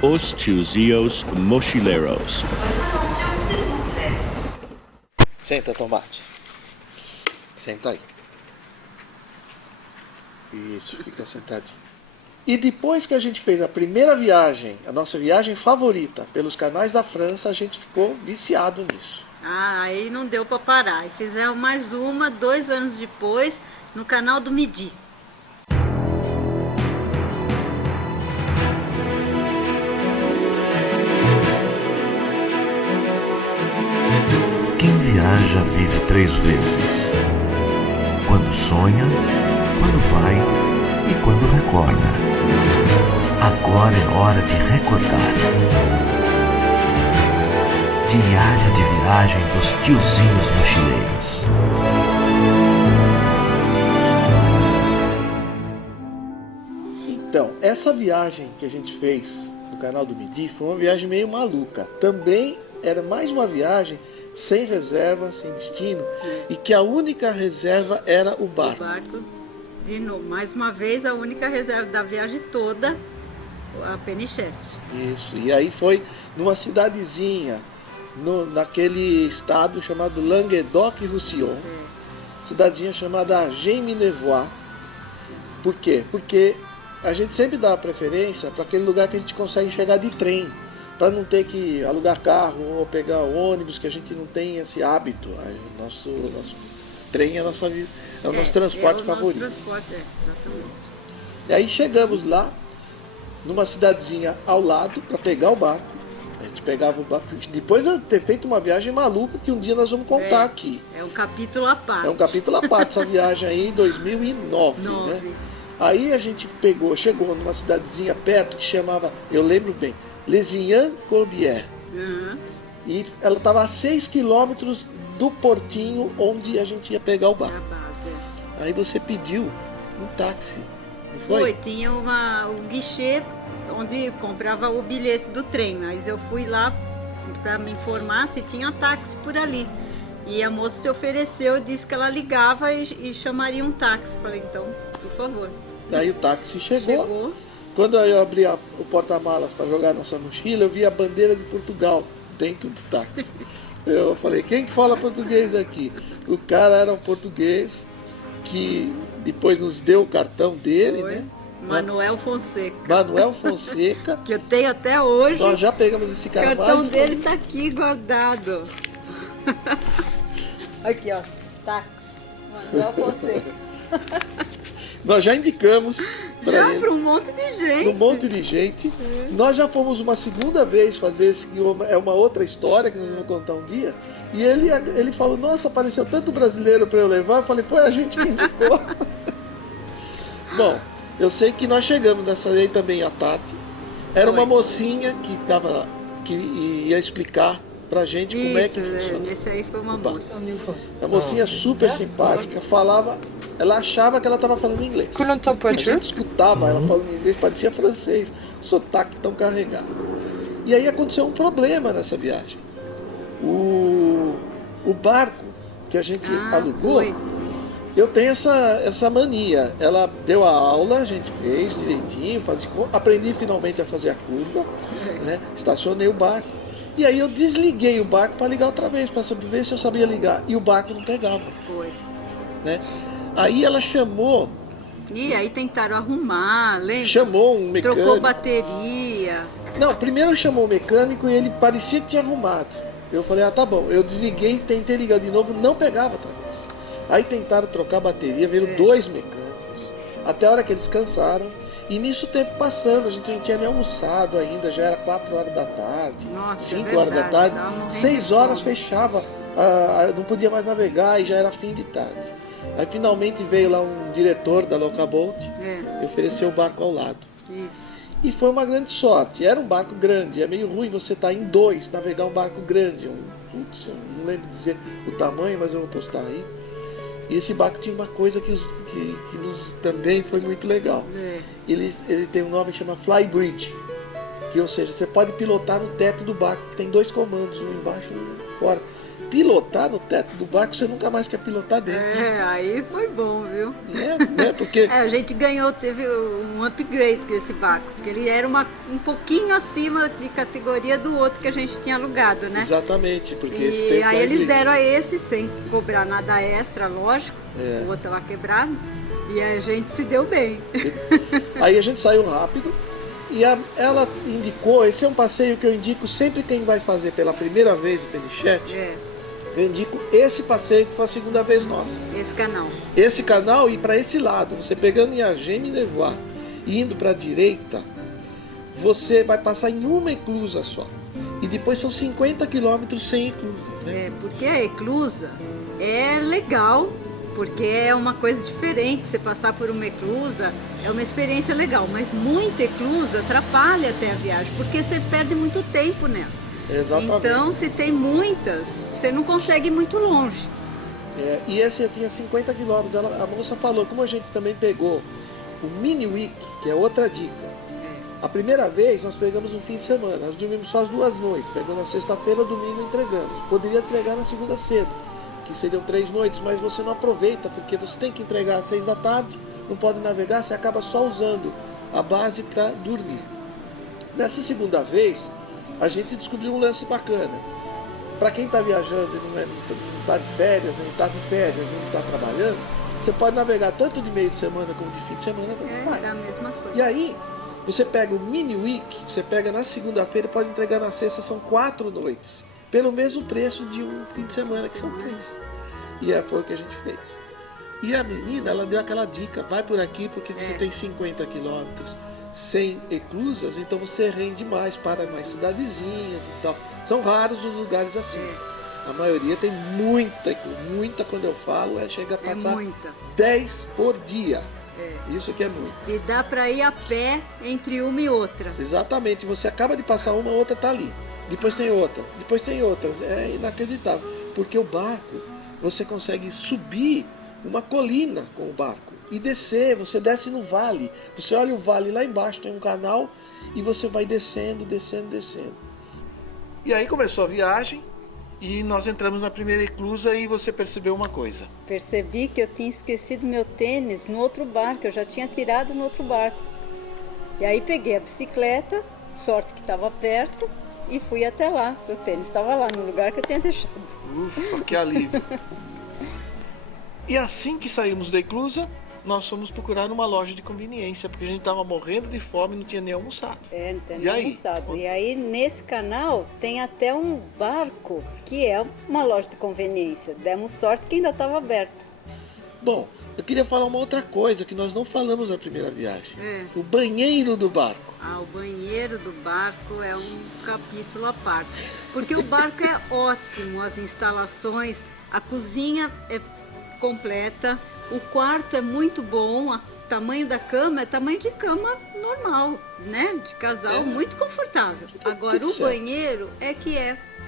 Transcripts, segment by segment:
Os Tiozinhos Mochileiros. Senta, Tomate. Senta aí. Isso, fica sentadinho. E depois que a gente fez a primeira viagem, a nossa viagem favorita, pelos canais da França, a gente ficou viciado nisso. Ah, aí não deu para parar. E fizemos mais uma, 2 anos depois, no canal do Midi. Quem viaja vive 3 vezes. Quando sonha, quando vai e quando recorda. Agora é hora de recordar. Diário de viagem dos Tiozinhos Mochileiros. Então, essa viagem que a gente fez no canal do Midi foi uma viagem meio maluca. Também era mais uma viagem sem reserva, sem destino, e que a única reserva era o barco. O barco, de novo, mais uma vez, a única reserva da viagem toda, a Penichette. Isso, e aí foi numa cidadezinha, naquele estado chamado Languedoc-Roussillon, cidadezinha chamada Agen-Minervois. Por quê? Porque a gente sempre dá preferência para aquele lugar que a gente consegue chegar de trem, para não ter que alugar carro ou pegar ônibus, que a gente não tem esse hábito. O nosso trem é o nosso transporte favorito. Nosso transporte, exatamente. E aí chegamos lá, numa cidadezinha ao lado, para pegar o barco. A gente pegava o barco, depois de ter feito uma viagem maluca, que um dia nós vamos contar aqui. É um capítulo à parte. É um capítulo à parte, essa viagem aí em 2009, né? Aí a gente chegou numa cidadezinha perto que chamava, eu lembro bem, Lézignan-Corbière. E ela estava a 6 quilômetros do portinho onde a gente ia pegar o barco. Aí você pediu um táxi, não foi? Tinha o guichê onde comprava o bilhete do trem, mas eu fui lá para me informar se tinha táxi por ali. E a moça se ofereceu, disse que ela ligava e chamaria um táxi. Falei, então, por favor. Daí o táxi chegou. Quando eu abri o porta-malas para jogar nossa mochila, eu vi a bandeira de Portugal dentro do táxi. Eu falei, quem que fala português aqui? O cara era um português que depois nos deu o cartão dele, né? Manuel Fonseca. Manuel Fonseca. Que eu tenho até hoje. Nós já pegamos esse cara. O cartão dele está aqui guardado. Aqui, ó. Táxi. Manuel Fonseca. Nós já indicamos para ele. Para um monte de gente. Para um monte de gente. Nós já fomos uma segunda vez fazer esse, é uma outra história que nós vamos contar um dia. E ele falou, nossa, apareceu tanto brasileiro para eu levar. Eu falei, foi a gente que indicou. Bom, eu sei que nós chegamos nessa aí também à tarde. Era uma mocinha que ia explicar pra gente como é que funciona. Esse aí foi uma moça. A mocinha super simpática, ela achava que ela estava falando inglês. A gente escutava ela falando inglês, parecia francês, sotaque tão carregado. E aí aconteceu um problema nessa viagem. O barco que a gente alugou, eu tenho essa mania. Ela deu a aula, a gente fez direitinho, aprendi finalmente a fazer a curva, né? Estacionei o barco. E aí eu desliguei o barco para ligar outra vez, para ver se eu sabia ligar. E o barco não pegava. Né? Aí ela chamou... E aí tentaram arrumar, lembra? Chamou um mecânico. Trocou bateria. Não, primeiro chamou o mecânico e ele parecia que tinha arrumado. Eu falei, tá bom. Eu desliguei, tentei ligar de novo, não pegava outra vez. Aí tentaram trocar bateria, viram 2 mecânicos. Até a hora que eles cansaram. E nisso o tempo passando, a gente não tinha nem almoçado ainda, já era 4 horas da tarde, 5 horas da tarde, 6 horas fechava, não podia mais navegar e já era fim de tarde. Aí finalmente veio lá um diretor da Locabolt e ofereceu o barco ao lado. Isso. E foi uma grande sorte, era um barco grande, é meio ruim você estar em 2, navegar um barco grande, eu não lembro dizer o tamanho, mas eu vou postar aí. E esse barco tinha uma coisa que nos também foi muito legal. Ele tem um nome que chama Flybridge, ou seja, você pode pilotar no teto do barco, que tem 2 comandos, um embaixo e um fora. pilotar no teto do barco, você nunca mais quer pilotar dentro. Aí foi bom, viu? Né? Porque A gente teve um upgrade com esse barco, porque ele era um pouquinho acima de categoria do outro que a gente tinha alugado, né? exatamente, porque esse E tempo aí eles deram a esse sem cobrar nada extra, lógico, o outro estava quebrado, e a gente se deu bem. Aí a gente saiu rápido e ela indicou, esse é um passeio que eu indico sempre quem vai fazer pela primeira vez o Penichete. Eu indico esse passeio que foi a segunda vez nossa. Esse canal. Esse canal e para esse lado, você pegando em Argeme Nevoar e indo para a direita, você vai passar em uma eclusa só. E depois são 50 quilômetros sem eclusa. Né? Porque a eclusa é legal, porque é uma coisa diferente. Você passar por uma eclusa é uma experiência legal, mas muita eclusa atrapalha até a viagem, porque você perde muito tempo nela. Exatamente. Então, se tem muitas, você não consegue ir muito longe. E esse tinha 50 quilômetros. A moça falou, como a gente também pegou o Mini Week, que é outra dica. A primeira vez nós pegamos um fim de semana, nós dormimos só as 2 noites. Pegou na sexta-feira, domingo entregamos. Poderia entregar na segunda cedo, que seriam 3 noites, mas você não aproveita, porque você tem que entregar às 6 da tarde, não pode navegar, você acaba só usando a base para dormir. Nessa segunda vez, a gente descobriu um lance bacana. Para quem está viajando e não está de férias, nem está de férias, nem está trabalhando, você pode navegar tanto de meio de semana como de fim de semana, tanto faz. É a mesma coisa. E aí, você pega o Mini Week, você pega na segunda-feira e pode entregar na sexta, são 4 noites. Pelo mesmo preço de um fim de semana, que são 3. E foi o que a gente fez. E a menina, ela deu aquela dica, vai por aqui porque você tem 50 quilômetros sem eclusas, então você rende mais para mais cidadezinhas e tal. São raros os lugares assim. A maioria tem muita quando eu falo, chega a passar 10 por dia. Isso que é muito. E dá para ir a pé entre uma e outra. Exatamente, você acaba de passar uma, a outra está ali. Depois tem outra, depois tem outra. É inacreditável, porque o barco, você consegue subir uma colina com o barco e descer, você desce no vale. Você olha o vale lá embaixo, tem um canal e você vai descendo. E aí começou a viagem e nós entramos na primeira eclusa e você percebeu uma coisa. Percebi que eu tinha esquecido meu tênis no outro barco, eu já tinha tirado no outro barco. E aí peguei a bicicleta, sorte que estava perto, e fui até lá. O tênis estava lá no lugar que eu tinha deixado. Ufa, que alívio. E assim que saímos da eclusa, nós fomos procurar uma loja de conveniência, porque a gente estava morrendo de fome e não tinha nem almoçado. Não tinha nem almoçado. E aí, nesse canal, tem até um barco, que é uma loja de conveniência. Demos sorte que ainda estava aberto. Bom, eu queria falar uma outra coisa que nós não falamos na primeira viagem. O banheiro do barco. O banheiro do barco é um capítulo à parte. Porque o barco é ótimo, as instalações, a cozinha é completa, o quarto é muito bom, o tamanho da cama é tamanho de cama normal, né? De casal, muito confortável. Agora, o banheiro é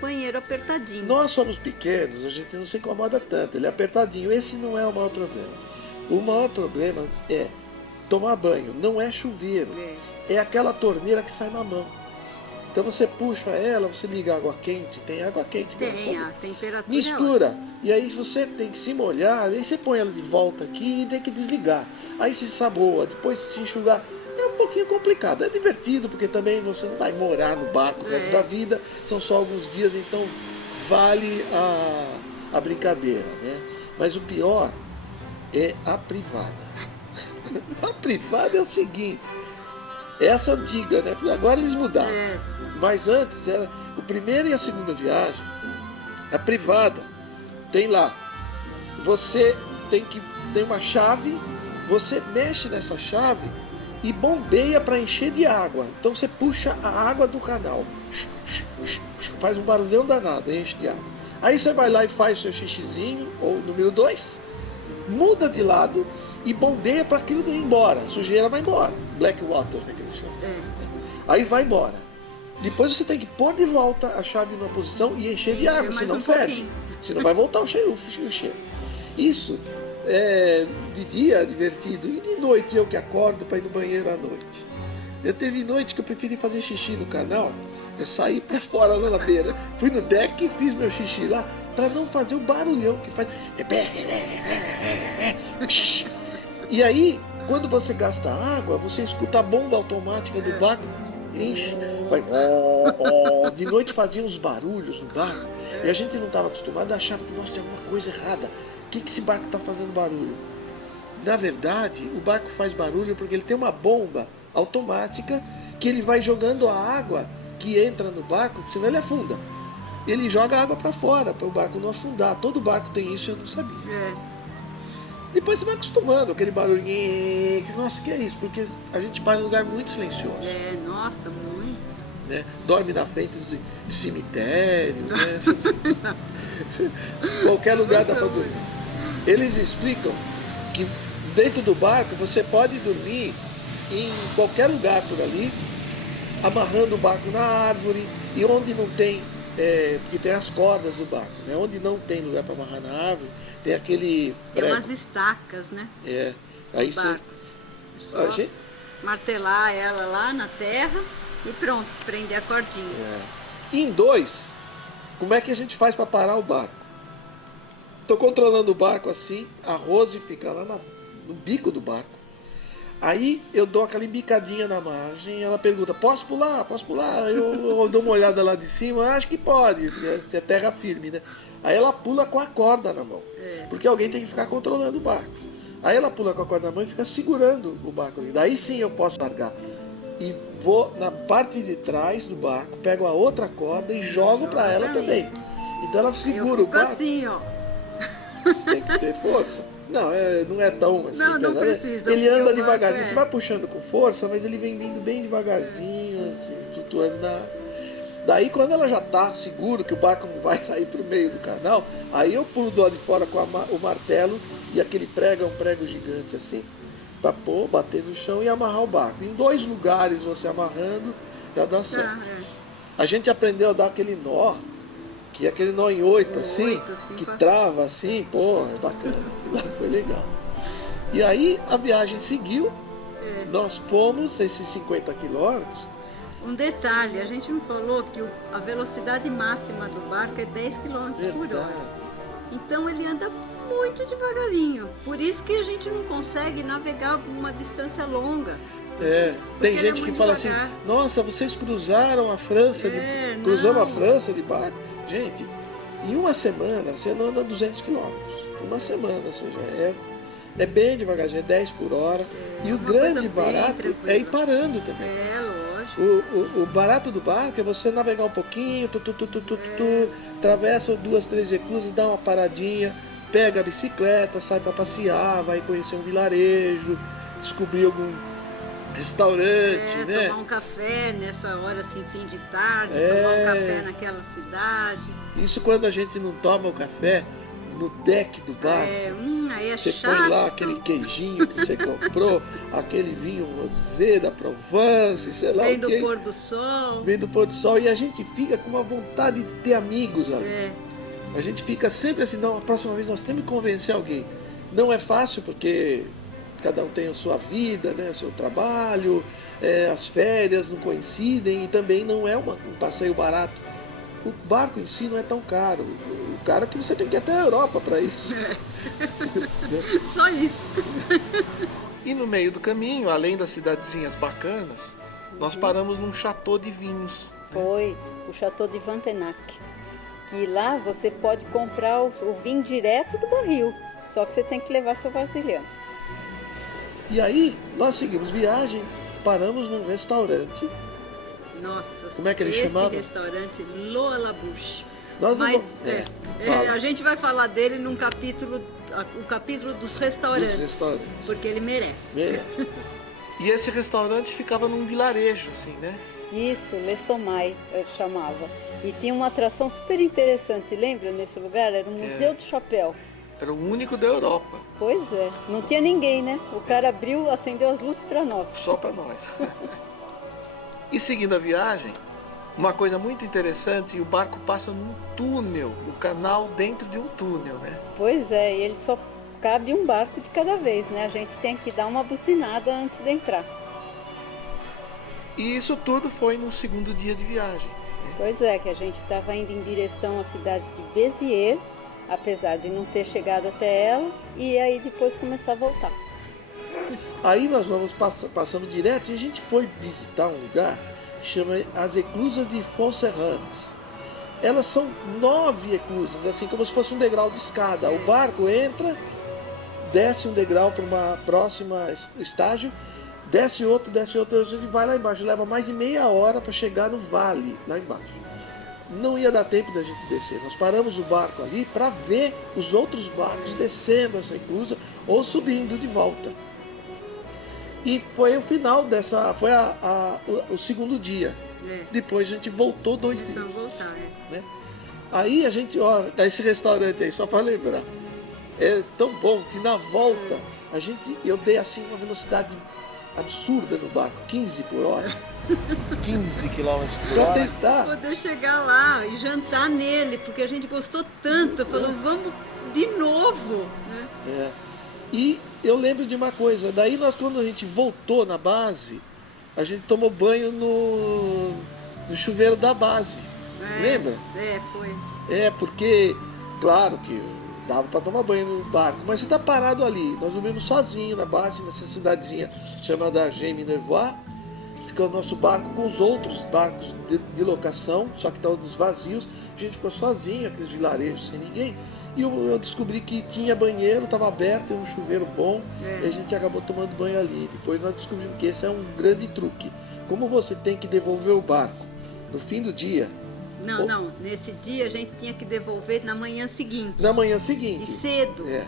banheiro apertadinho. Nós somos pequenos, a gente não se incomoda tanto, ele é apertadinho. Esse não é o maior problema. O maior problema é tomar banho, não é chuveiro. É aquela torneira que sai na mão. Então você puxa ela, você liga a água quente, tem água quente. Tem, a temperatura mistura. E aí você tem que se molhar, aí você põe ela de volta aqui e tem que desligar. Aí se saboa, depois se enxugar. É um pouquinho complicado, é divertido, porque também você não vai morar no barco o resto da vida, são só alguns dias, então vale a brincadeira, né? Mas o pior é a privada. A privada é o seguinte, essa antiga, né? Porque agora eles mudaram. Mas antes, era o primeiro e a segunda viagem, a privada, tem lá. Você tem uma chave, você mexe nessa chave e bombeia para encher de água. Então você puxa a água do canal, faz um barulhão danado, enche de água. Aí você vai lá e faz o seu xixizinho, ou número 2, muda de lado e bombeia para aquilo ir embora. A sujeira vai embora. Black water, né, que eles chamam. Aí vai embora. Depois você tem que pôr de volta a chave numa posição e encher de água, senão fede. Senão vai voltar o cheiro. Isso é de dia divertido. E de noite eu que acordo para ir no banheiro à noite. Eu teve noite que eu preferi fazer xixi no canal. Eu saí para fora lá na beira. Fui no deck e fiz meu xixi lá. para não fazer o barulhão que faz. E aí, quando você gasta água, você escuta a bomba automática do barco, enche, vai. De noite fazia uns barulhos no barco e a gente não estava acostumado, achava que nossa, tinha alguma coisa errada. O que esse barco está fazendo barulho? Na verdade, o barco faz barulho porque ele tem uma bomba automática que ele vai jogando a água que entra no barco, senão ele afunda. Ele joga a água para fora para o barco não afundar. Todo barco tem isso, eu não sabia. Depois você vai acostumando, aquele barulhinho. Nossa, que é isso? Porque a gente para em um lugar muito silencioso. Nossa, muito. Né? Dorme na frente de cemitério, né? Qualquer lugar dá para dormir. Eles explicam que dentro do barco você pode dormir em qualquer lugar por ali, amarrando o barco na árvore, e onde não tem, porque tem as cordas do barco, né? Onde não tem lugar para amarrar na árvore, tem aquele Tem prego. umas estacas, né? Aí No você. barco. Só martelar ela lá na terra e pronto, prender a cordinha. E em 2, como é que a gente faz para parar o barco? Estou controlando o barco assim, a Rose fica lá no bico do barco. Aí eu dou aquela embicadinha na margem, ela pergunta, posso pular? Posso pular? Eu dou uma olhada lá de cima, acho que pode, se é terra firme, né? Aí ela pula com a corda na mão, porque alguém tem que ficar controlando o barco. Aí ela pula com a corda na mão e fica segurando o barco ali. Daí sim eu posso largar. E vou na parte de trás do barco, pego a outra corda e jogo para ela também. Então ela segura o barco. Assim, ó. Tem que ter força. Não, não é tão assim. Não pesado. precisa. Ele anda barco devagarzinho. Você vai puxando com força, mas ele vem vindo bem devagarzinho, assim, flutuando na. Daí quando ela já está seguro que o barco não vai sair para o meio do canal, aí eu pulo do lado de fora com o martelo e aquele prego é um prego gigante assim, para bater no chão e amarrar o barco. Em 2 lugares você amarrando, já dá certo. A gente aprendeu a dar aquele nó, que é aquele nó em 8, assim, que trava assim, é bacana, foi legal. E aí a viagem seguiu, nós fomos esses 50 quilômetros. Um detalhe, a gente não falou que a velocidade máxima do barco é 10 km por hora. Então ele anda muito devagarinho. Por isso que a gente não consegue navegar uma distância longa. Tem gente que fala assim, nossa, vocês cruzaram a França, cruzamos a França de barco. Gente, em uma semana você não anda 200 quilômetros. Uma semana, ou seja, é bem devagarzinho, é 10 por hora. E o grande barato é ir parando também. Lógico. O barato do barco é você navegar um pouquinho, atravessa 2, 3 reclusas, dá uma paradinha, pega a bicicleta, sai para passear, vai conhecer um vilarejo, descobrir algum restaurante, né? Tomar um café nessa hora assim, fim de tarde, tomar um café naquela cidade. Isso quando a gente não toma o café no deck do barco. Aí é você chato. põe lá aquele queijinho que você comprou, aquele vinho rosé da Provence, sei lá Vem o do quê. pôr do sol. Vem do pôr do sol e a gente fica com uma vontade de ter amigos ali. A gente fica sempre assim, não, a próxima vez nós temos que convencer alguém. Não é fácil porque cada um tem a sua vida, né, seu trabalho, as férias não coincidem e também não é um passeio barato. O barco em si não é tão caro. O cara é que você tem que ir até a Europa para isso. Só isso. E no meio do caminho, além das cidadezinhas bacanas, nós paramos num chateau de vinhos. Foi o Chateau de Vantenac. Que lá você pode comprar o vinho direto do barril. Só que você tem que levar seu vasilhame. E aí, nós seguimos viagem, paramos num restaurante. Nossa, como é que ele chamava? Esse restaurante, L'Eau à la Bouche. Nós Mas fala. a gente vai falar dele num capítulo, o capítulo dos restaurantes. Porque ele merece. E esse restaurante ficava num vilarejo, assim, né? Isso, Le Sommeil, ele chamava. E tinha uma atração super interessante, lembra nesse lugar? Era o Museu do Chapéu. Era o único da Europa. Pois é, não tinha ninguém, né? O cara abriu, acendeu as luzes para nós. Só para nós. E seguindo a viagem, uma coisa muito interessante, o barco passa num túnel, o canal dentro de um túnel, né? Pois é, e ele só cabe um barco de cada vez, né? A gente tem que dar uma buzinada antes de entrar. E isso tudo foi no segundo dia de viagem. Pois é, que a gente estava indo em direção à cidade de Béziers, apesar de não ter chegado até ela, e aí depois começar a voltar. Aí nós passamos direto e a gente foi visitar um lugar que chama as Eclusas de Fonserrades. Elas são 9 eclusas, assim como se fosse um degrau de escada. O barco entra, desce um degrau para uma próxima estágio, desce outro, a gente vai lá embaixo. Leva mais de meia hora para chegar no vale, lá embaixo. Não ia dar tempo da gente descer. Nós paramos o barco ali para ver os outros barcos descendo essa eclusa ou subindo de volta. E foi o final dessa, foi o segundo dia. Depois a gente voltou 2 dias. Voltar, né? Aí a gente, ó, esse restaurante aí, só para lembrar, é tão bom que na volta eu dei assim uma velocidade absurda no barco, 15 por hora. 15 km por Pra hora. tentar. Poder chegar lá e jantar nele, porque a gente gostou tanto, falou, vamos de novo, né? É. E eu lembro de uma coisa, daí quando a gente voltou na base, a gente tomou banho no chuveiro da base. Lembra? Foi. Porque, claro que dava para tomar banho no barco, mas você tá parado ali. Nós dormimos sozinhos na base, nessa cidadezinha chamada Gêmes-Nervois. Fica o nosso barco com os outros barcos de locação, só que estavam vazios. A gente ficou sozinho, aqueles vilarejos sem ninguém. E eu descobri que tinha banheiro, estava aberto, tem um chuveiro bom, e a gente acabou tomando banho ali. Depois nós descobrimos que esse é um grande truque. Como você tem que devolver o barco no fim do dia... Não, nesse dia a gente tinha que devolver na manhã seguinte. Na manhã seguinte. E cedo, né?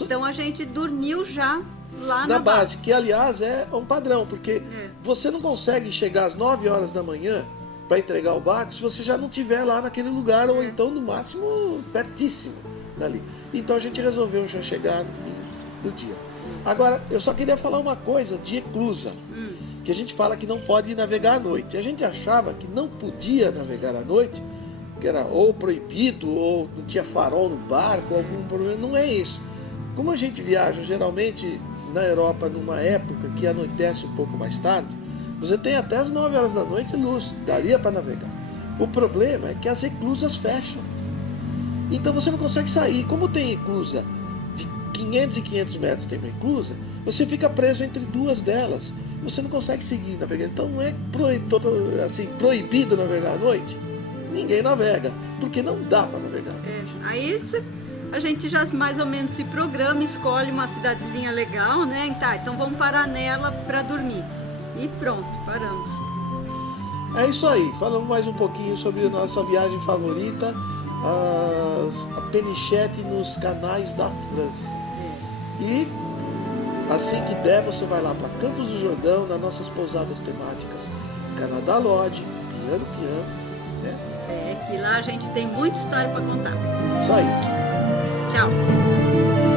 Então a gente dormiu já lá na base. Que aliás é um padrão, porque você não consegue chegar às 9 horas da manhã para entregar o barco se você já não estiver lá naquele lugar, ou então no máximo pertíssimo dali. Então a gente resolveu já chegar no fim do dia. Agora, eu só queria falar uma coisa de eclusa, que a gente fala que não pode navegar à noite. A gente achava que não podia navegar à noite, que era ou proibido, ou não tinha farol no barco, algum problema. Não é isso. Como a gente viaja geralmente na Europa numa época que anoitece um pouco mais tarde, você tem até as 9 horas da noite luz, daria para navegar. O problema é que as eclusas fecham. Então você não consegue sair. Como tem eclusa de 500 e 500 metros, tem uma eclusa, você fica preso entre duas delas. Você não consegue seguir navegando. Então não é proibido navegar à noite. Ninguém navega, porque não dá para navegar à noite. Aí a gente já mais ou menos se programa, escolhe uma cidadezinha legal, né? Então vamos parar nela para dormir. E pronto, paramos. É isso aí. Falamos mais um pouquinho sobre a nossa viagem favorita, a Penichette nos canais da França. E assim que der, você vai lá para Campos do Jordão, nas nossas pousadas temáticas Canadá Lodge, Piano, né? Que lá a gente tem muita história para contar. Isso aí. Tchau.